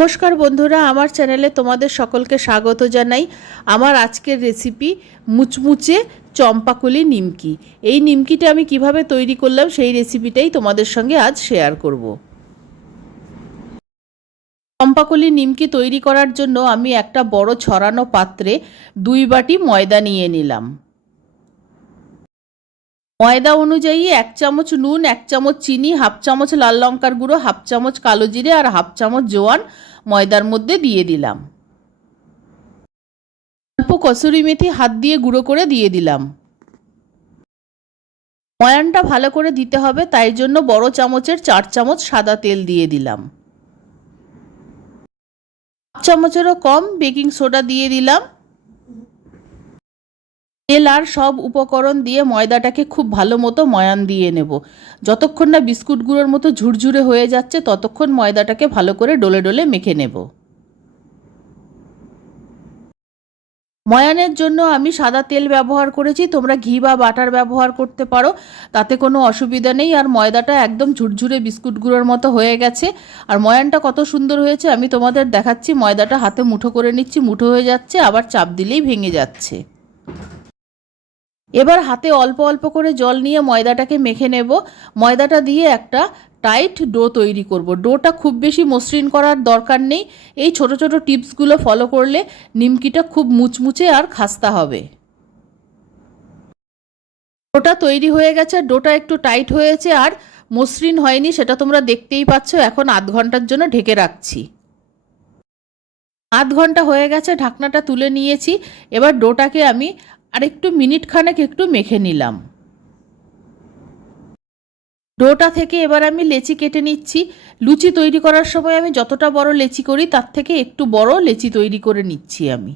নমস্কার বন্ধুরা, আমার চ্যানেলে তোমাদের সকলকে স্বাগত জানাই। আমার আজকের রেসিপি মুচমুচে চম্পাকুলি নিমকি। এই নিমকিটা আমি কীভাবে তৈরি করলাম সেই রেসিপিটাই তোমাদের সঙ্গে আজ শেয়ার করব। চম্পাকলি নিমকি তৈরি করার জন্য আমি একটা বড় ছড়ানো পাত্রে দুই বাটি ময়দা নিয়ে নিলাম। ময়দা অনুযায়ী এক চামচ নুন, এক চামচ চিনি, হাফ চামচ লাল লঙ্কার গুঁড়ো, হাফ চামচ কালো জিরে আর হাফ চামচ জোয়ান ময়দার মধ্যে দিয়ে দিলাম। অল্প কসুরি মেথি হাত দিয়ে গুঁড়ো করে দিয়ে দিলাম। ময়ানটা ভালো করে দিতে হবে, তাই জন্য বড় চামচের চার চামচ সাদা তেল দিয়ে দিলাম। চামচেরও কম বেকিং সোডা দিয়ে দিলাম। তেল আর সব উপকরণ দিয়ে ময়দাটাকে খুব ভালো মতো ময়ান দিয়ে নেব। যতক্ষণ না বিস্কুট গুঁড়োর মতো ঝুরঝুরে হয়ে যাচ্ছে, ততক্ষণ ময়দাটাকে ভালো করে ডলে ডলে মেখে নেব। ময়ানের জন্য আমি সাদা তেল ব্যবহার করেছি। তোমরা ঘি বা বাটার ব্যবহার করতে পারো, তাতে কোনো অসুবিধা নেই। আর ময়দাটা একদম ঝুরঝুরে বিস্কুট গুঁড়োর মতো হয়ে গেছে। আর ময়ানটা কত সুন্দর হয়েছে, আমি তোমাদের দেখাচ্ছি। ময়দাটা হাতে মুঠো করে নিচ্ছি, মুঠো হয়ে যাচ্ছে, আবার চাপ দিলেই ভেঙে যাচ্ছে। এবার হাতে অল্প অল্প করে জল নিয়ে ময়দাটাকে মেখে নেব। ময়দাটা দিয়ে একটা টাইট ডো তৈরি করব। ডোটা খুব বেশি মসৃণ করার দরকার নেই। এই ছোট ছোট টিপসগুলো ফলো করলে নিমকিটা খুব মুচমুচে আর খাস্তা হবে। ডোটা তৈরি হয়ে গেছে। ডোটা একটু টাইট হয়েছে আর মসৃণ হয়নি, সেটা তোমরা দেখতেই পাচ্ছ। এখন আধ ঘণ্টার জন্য ঢেকে রাখছি। আধ ঘণ্টা হয়ে গেছে, ঢাকনাটা তুলে নিয়েছি। এবার ডোটাকে আমি আর একটু মিনিট খানেক একটু মেখে নিলাম। ডোটা থেকে এবার আমি লেচি কেটে নিচ্ছি। লুচি তৈরি করার সময় আমি যতটা বড় লেচি করি, তার থেকে একটু বড় লেচি তৈরি করে নিচ্ছি আমি।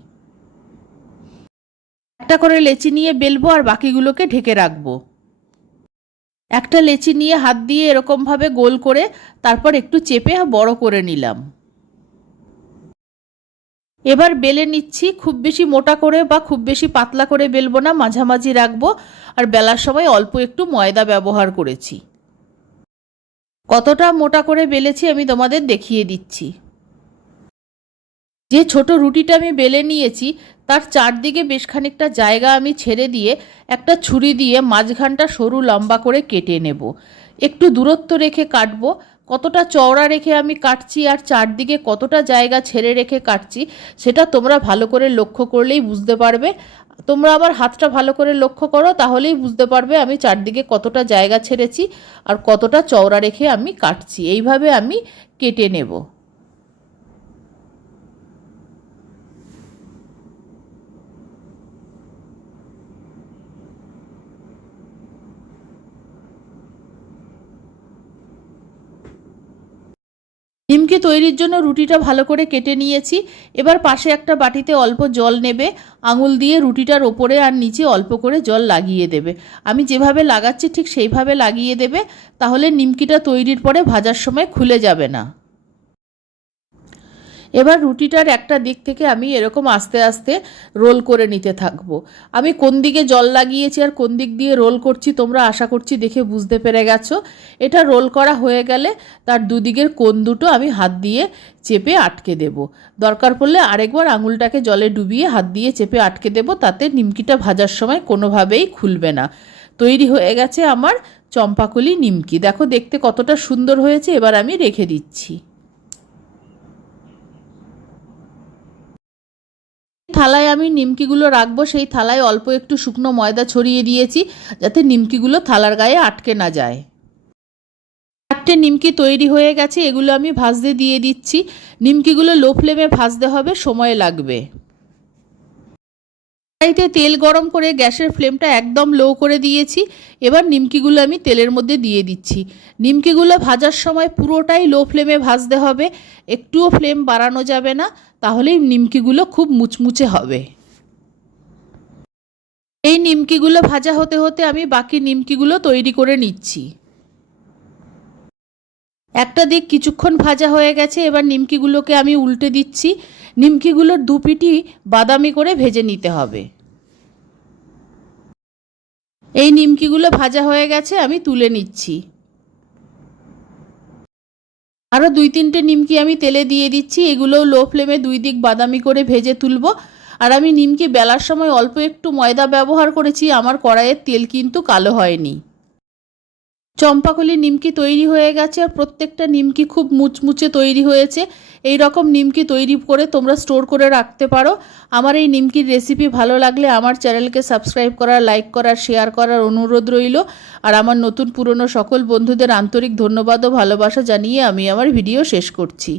একটা করে লেচি নিয়ে বেলবো আর বাকিগুলোকে ঢেকে রাখব। একটা লেচি নিয়ে হাত দিয়ে এরকমভাবে গোল করে তারপর একটু চেপে বড় করে নিলাম। এবার বেলে নিচ্ছি, খুব বেশি মোটা করে বা খুব বেশি পাতলা করে বেলবো না, মাঝামাঝি রাখব। আর বেলার সময় অল্প একটু ময়দা ব্যবহার করেছি। কতটা মোটা করে বেলেছি আমি তোমাদের দেখিয়ে দিচ্ছি। যে ছোট রুটিটা আমি বেলে নিয়েছি, তার চারদিকে বেশ খানিকটা জায়গা আমি ছেড়ে দিয়ে একটা ছুরি দিয়ে মাঝখানটা সরু লম্বা করে কেটে নেব। একটু দূরত্ব রেখে কাটবো কতটা চওড়া রেখে আমি কাটছি আর চারদিকে কতটা জায়গা ছেড়ে রেখে কাটছি, সেটা তোমরা ভালো করে লক্ষ্য করলেই বুঝতে পারবে। তোমরা আবার হাতটা ভালো করে লক্ষ্য করো, তাহলেই বুঝতে পারবে আমি চারদিকে কতটা জায়গা ছেড়েছি আর কতটা চওড়া রেখে আমি কাটছি। এইভাবে আমি কেটে নেব। নিমকি তৈরির জন্য রুটিটা ভালো করে কেটে নিয়েছি। এবার পাশে একটা বাটিতে অল্প জল নেবে, আঙুল দিয়ে রুটিটার ওপরে আর নিচে অল্প করে জল লাগিয়ে দেবে। আমি যেভাবে লাগাচ্ছি ঠিক সেইভাবে লাগিয়ে দেবে, তাহলে নিমকিটা তৈরির পরে ভাজার সময় খুলে যাবে না। এবার রুটিটার একটা দিক থেকে আমি এরকম আস্তে আস্তে রোল করে নিতে থাকব। আমি কোন দিকে জল লাগিয়েছি আর কোন দিক দিয়ে রোল করছি তোমরা আশা করছি দেখে বুঝতে পেরে গেছো। এটা রোল করা হয়ে গেলে তার দুদিকের কোন দুটো আমি হাত দিয়ে চেপে আটকে দেব। দরকার পড়লে আরেকবার আঙুলটাকে জলে ডুবিয়ে হাত দিয়ে চেপে আটকে দেব, তাতে নিমকিটা ভাজার সময় কোনোভাবেই খুলবে না। তৈরি হয়ে গেছে আমার চম্পাকলি নিমকি। দেখো, দেখতে কতটা সুন্দর হয়েছে, এবার আমি রেখে দিচ্ছি। থালায় আমি নিমকিগুলো রাখব, সেই থালায় অল্প একটু শুকনো ময়দা ছড়িয়ে দিয়েছি, যাতে নিমকিগুলো থালার গায়ে আটকে না যায়। চারটে নিমকি তৈরি হয়ে গেছে, এগুলো আমি ভাজতে দিয়ে দিচ্ছি। নিমকিগুলো লো ফ্লেমে ভাজতে হবে, সময় লাগবে। কড়াইতে তেল গরম করে গ্যাসের ফ্লেমটা একদম লো করে দিয়েছি। এবার নিমকিগুলো আমি তেলের মধ্যে দিয়ে দিচ্ছি। নিমকিগুলো ভাজার সময় পুরোটাই লো ফ্লেমে ভাজতে হবে। একটুও ফ্লেম বাড়ানো যাবে না, তাহলেই নিমকিগুলো খুব মুচমুচে হবে। এই নিমকিগুলো ভাজা হতে হতে আমি বাকি নিমকিগুলো তৈরি করে নিচ্ছি। একটা দিক কিছুক্ষণ ভাজা হয়ে গেছে, এবার নিমকিগুলোকে আমি উল্টে দিচ্ছি। নিমকিগুলোর দুপিটি বাদামি করে ভেজে নিতে হবে। এই নিমকিগুলো ভাজা হয়ে গেছে, আমি তুলে নিচ্ছি। আরও দুই তিনটে নিমকি আমি তেলে দিয়ে দিচ্ছি, এগুলোও লো ফ্লেমে দুই দিক বাদামি করে ভেজে তুলব। আর আমি নিমকি বেলার সময় অল্প একটু ময়দা ব্যবহার করেছি, আমার কড়াইয়ের তেল কিন্তু কালো হয়নি। চম্পাকলি নিমকি তৈরি হয়ে গেছে আর প্রত্যেকটা নিমকি খুব মুচমুচে তৈরি হয়েছে। এই রকম নিমকি তৈরি করে তোমরা স্টোর করে রাখতে পারো। আমার এই নিমকির রেসিপি ভালো লাগলে আমার চ্যানেলকে সাবস্ক্রাইব করার, লাইক করার শেয়ার করার অনুরোধ রইল। আর আমার নতুন পুরনো সকল বন্ধুদের আন্তরিক ধন্যবাদ ও ভালোবাসা জানিয়ে আমি আমার ভিডিও শেষ করছি।